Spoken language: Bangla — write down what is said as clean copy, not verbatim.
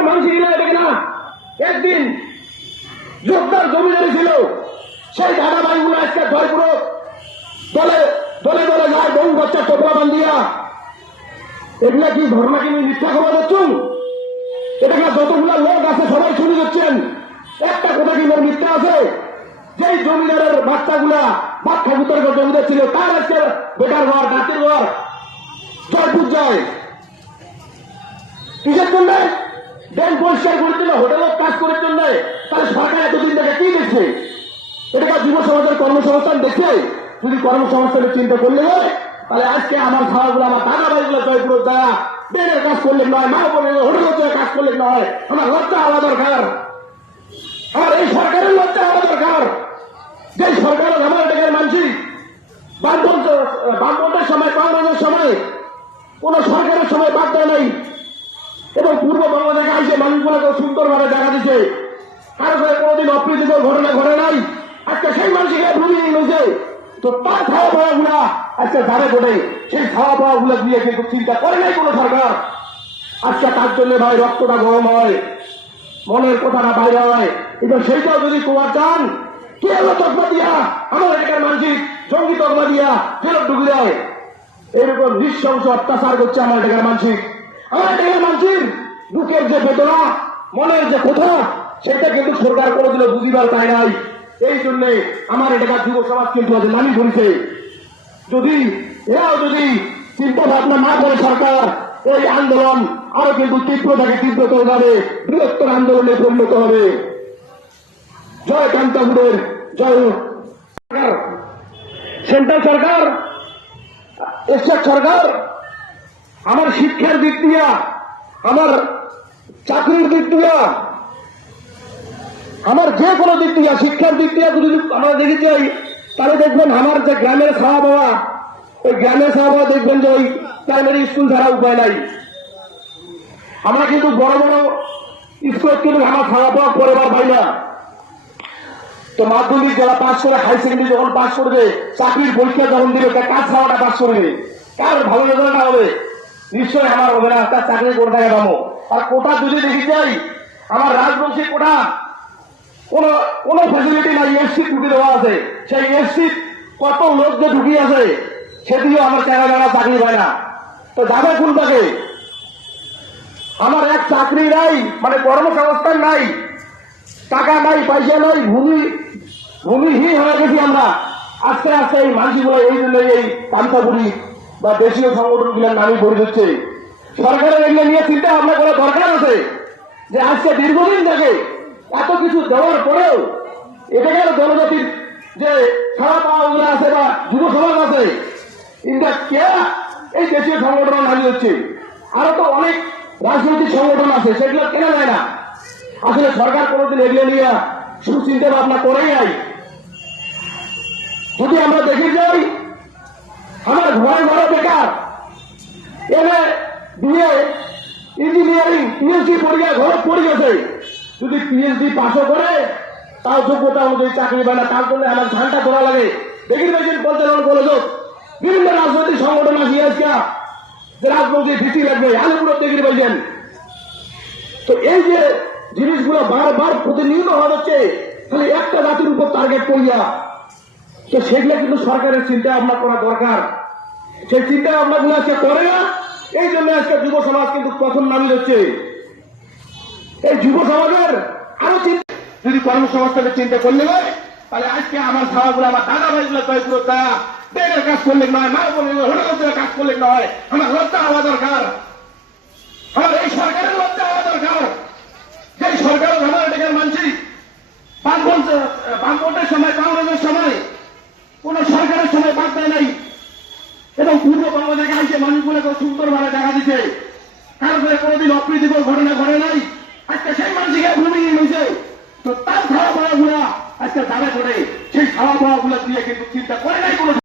কোনো মানুষই কিনা এটা কিনা একদিন যোদ্ধার জমিদারি ছিল, সেই দাদা ভাইগুলো আজকে জয়পুর দলে দলে দলে যায় বহু বাচ্চা টোপলা বান্ধিয়া। এগুলা কি ঘটনা কি মিথ্যা খবর দিচ্ছুন? এটা যতগুলা লোক আছে সবাই শুনে যাচ্ছেন, একটা কথা কি লোক মিথ্যা আছে? যেই জমিদারের বাচ্চাগুলা বা ঠাকুরের জমিদার ছিল তার আজকে বেটার ঘর নাতির ঘর জয়পুর যায় কিসের জন্য? ব্যাংক পরিষ্কার করার জন্য, হোটেলের কাজ করার জন্য। তাহলে সরকার এতদিন থেকে কি দেখছে? এটা যুব সমাজের কর্মসংস্থান দেখছে। যদি কর্মসংস্থানের চিন্তা করলে হয় তাহলে আজকে আমার খাওয়াগুলো আমার দাদা ভাইগুলো জয়পুর দেয়া ব্যাংকের কাজ করলে নয়, মা বোনের হোটেলের কাজ করলে নয়। আমার লজ্জা হওয়া দরকার, আর এই সরকারের লজ্জা হওয়া দরকার। যে সরকার আমার এটাকে মানছি বামপন্থের সময় কংগ্রেসের সময় কোন সরকারের সময় বাদ দেয় নাই, এবং পূর্ববঙ্গ থেকে আইসে মানুষগুলোকে সুন্দরভাবে দেখা দিচ্ছে। কারো করে কোনোদিন অপ্রীতিকর ঘটনা ঘটে নাই। আজকে সেই মানুষকে ভূমিয়ে নিয়েছে, তো তার খাওয়া পাওয়া গুলা আজকে ধারে ঘটে, সেই খাওয়া পাওয়া গুলা দিয়ে কিন্তু চিন্তা করে নাই কোন সরকার। আজকে তার জন্য ভাই রক্তটা গরম হয়, মনের কথাটা বাইরে হয়। এবার সেইটাও যদি তোমার চান, কে হলো তকমা দিয়া আমার এলাকার মানসিক জঙ্গি তকমা দিয়া ফেরত ঢুকে দেয়। এরকম নৃশংস অত্যাচার করছে আমার এলাকার মানসিক। আমার এলাকার মানসিক বুকের যে বেদনা, মনের যে কথা, সেটা কিন্তু সরকার কোনোদিনও বুঝিবার চায় নাই। এই জন্য আমার এলাকার যুব সমাজ কিন্তু আজ নামি ধরেছে। যদি এরাও যদি চিন্তা ভাবনা না করে সরকার, এই আন্দোলন আরো কিন্তু তীব্রতাকে তীব্রতর হবে, বৃহত্তর আন্দোলনে পরিণত হবে। জয় কান্তাপুরের জয়। সেন্ট্রাল সরকার, স্টেট সরকার আমার শিক্ষার দিক দিয়া, আমার চাকরির দিক দিয়া, আমার যে কোনো দিক দিয়া, শিক্ষার দিক দিয়া যদি আমরা দেখে যাই তাহলে দেখবেন আমার যে গ্রামের খাওয়া পাওয়া, ওই গ্রামের খাওয়া পাওয়া দেখবেন যে ওই প্রাইমারি স্কুল ছাড়া উপায় নাই। আমরা কিন্তু বড় বড় স্কুল কিন্তু আমার খাওয়া পাওয়া পরিবার পাই না। তো মাধ্যমিক যারা পাস করে, হাই সেকেন্ডারি যখন পাস করবে, চাকরির পরীক্ষা যখন দিবে, তার কাজ খাওয়াটা পাস করবে, কার ভালো রেজাল্ট হবে? নিশ্চয়ই আমার হবে না। তার চাকরি কোটা টাকা দামো। আর কোটা যদি দেখি যাই, আমার রাজবংশী কোটা কোন ফ্যাসিলিটি নাই, এসসি ঢুকে দেওয়া আছে। সেই এসসি কত লোক যে ঢুকি আছে, সেদিকেও আমার টাকা জানা চাকরি পায় না। তো যাবে কোন তাকে? আমার এক চাকরি নাই, মানে কর্মসংস্থান নাই, টাকা নাই, পয়সা নাই, ভূমিহীন হয়ে গেছি আমরা। আস্তে আস্তে এই মানুষগুলো এই জন্য এই কান্তাপুরি বা দেশীয় সংগঠনগুলোর নামই পড়ে যাচ্ছে। সরকারের এগুলো নিয়ে চিন্তা ভাবনা করা দরকার আছে, যে আজকে দীর্ঘদিন থেকে এত কিছু দেওয়ার পরেও এটাকে জনজাতির যে খাওয়া পাওয়া গুলো আছে বা যুব সমাজ আছে, ইন্ডিয়া কে এই দেশীয় সংগঠন নামিয়ে হচ্ছে। আরো তো অনেক রাজনৈতিক সংগঠন আছে, সেগুলো কেনা যায় না। আসলে সরকার কোনোদিন এগুলো নিয়ে সুচিন্তা ভাবনা করেই নাই। যদি আমরা দেখি যাই, আমার ঘরে ঘরে বেকার, এমএ বিএ ইঞ্জিনিয়ারিং পিএইচডি পরীক্ষা ঘরে পড়ে গেছে। যদি পিএইচডি পাশও করে তাও যোগ্যতা অনুযায়ী চাকরি পায় না। তার জন্য আমার ঝান্ডা ধরা লাগে। দেখি দেখেন পঞ্চায়েত কলেজ বিভিন্ন রাজনৈতিক সংগঠন আছে আজকে যে রাজনৈতিক ভিত্তি লাগবে, আলিপুর দেখি পাইছেন। তো এই যে জিনিসগুলো বারবার প্রতিনিয়ত হওয়া হচ্ছে, তাহলে একটা জাতির উপর টার্গেট করিয়া, তো সেগুলো কিন্তু সরকারের চিন্তা ভাবনা করা দরকার। সেই চিন্তা ভাবনা গুলো আজকে করে না। এই জন্য আজকে যুব সমাজ কিন্তু প্রথম নামিয়ে হচ্ছে। এই যুব সমাজের আরো চিন্তা যদি কর্মসংস্থানের চিন্তা করলে হয়, তাহলে আজকে আমার খাওয়াগুলো আমার দাদা ভাইগুলো জয়পুর দেয়া ব্যাংকের কাজ করলে নয়, মা বোনের হোটেলের কাজ করলে নয়। আমার লজ্জা হওয়া দরকার, আমার এই সরকারের লজ্জা হওয়া দরকার। যে সরকার আমার এটাকে মানছি বামপন্থের সময় কংগ্রেসের সময় কোন সরকারের সময় বাদ দেয় নাই, এবং পূর্ববঙ্গ থেকে আইসে মানুষগুলোকে সুন্দরভাবে দেখা দিচ্ছে। কারো করে কোনোদিন অপ্রীতিকর ঘটনা ঘটে নাই। আজকে সেই মানুষকে ভূমিহীন হয়েছে, তো তার খাওয়া পাওয়া গুলা আজকে ধারে ঘটে, সেই খাওয়া পাওয়া গুলা দিয়ে কিন্তু চিন্তা করে নাই কোন